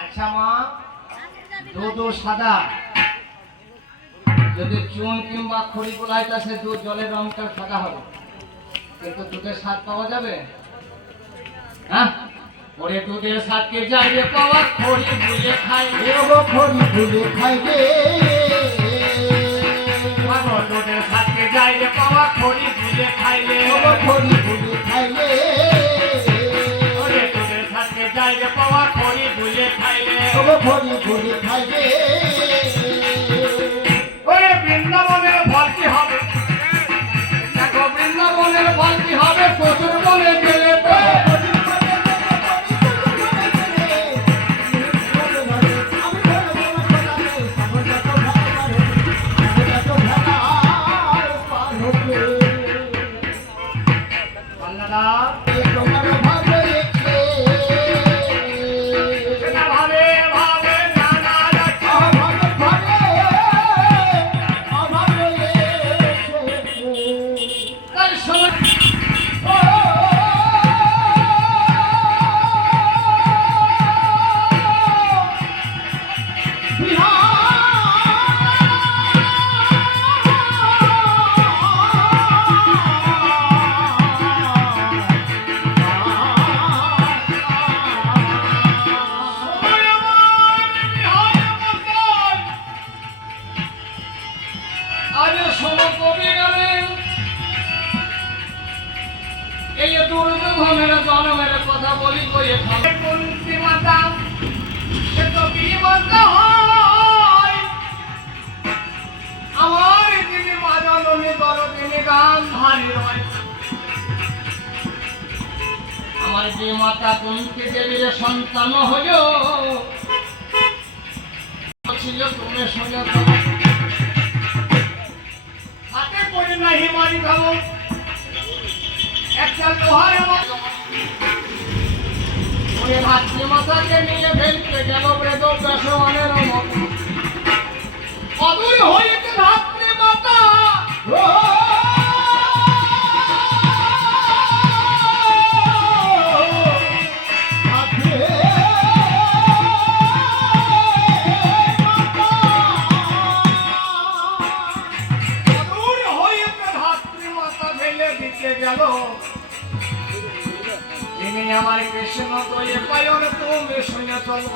আচ্ছা মা, দুধ সাদা যদি চুন কিংবা খড়ি গোলাইটা সে দুধ জলের রংটা সাদা হবে, কিন্তু দুধের স্বাদ পাওয়া যাবে? হ্যাঁ, ওরে দুধের স্বাদকে যাইবে পাওয়া, খড়ি ভুলে খাই রে, খড়ি ভুলে খাই রে, দুধের স্বাদকে যাইবে পাওয়া, খড়ি ভুলে খাইলে, খড়ি ভুলে খাইলে, ওরে দুধের স্বাদকে যাইবে পাওয়া, খড়ি ভুলে খাইলে, খড়ি ভুলে খাইলে। ওরে বৃন্দাবনের ফল কি হবে? দেখো বৃন্দাবনের ফল কি হবে? প্রচুর বনে গেলে এই দুর্যোধনের জন্মের কথা বলি কইয়ে খাবে কুন্তি মাতা, সে তো বিমাতা হয় আমার দিদি বাজানি দরদিনী গান ধারি রয়। আমার বিমাতা কুন্তি দেবীর সন্তান হল ছিল তুমি সোজা হাতে করে নাহি মারি খাবো একটা লোহার ওরে মাতৃমাতাকে নিয়ে ফেলতে গেল বেদব্যাসনের মতো, অদূর হইতে ধাত্রীমাতা ফেলে দিতে গেল। তিনি আমার কৃষ্ণ দয়ে পায়ন তুমি শুনে চলো।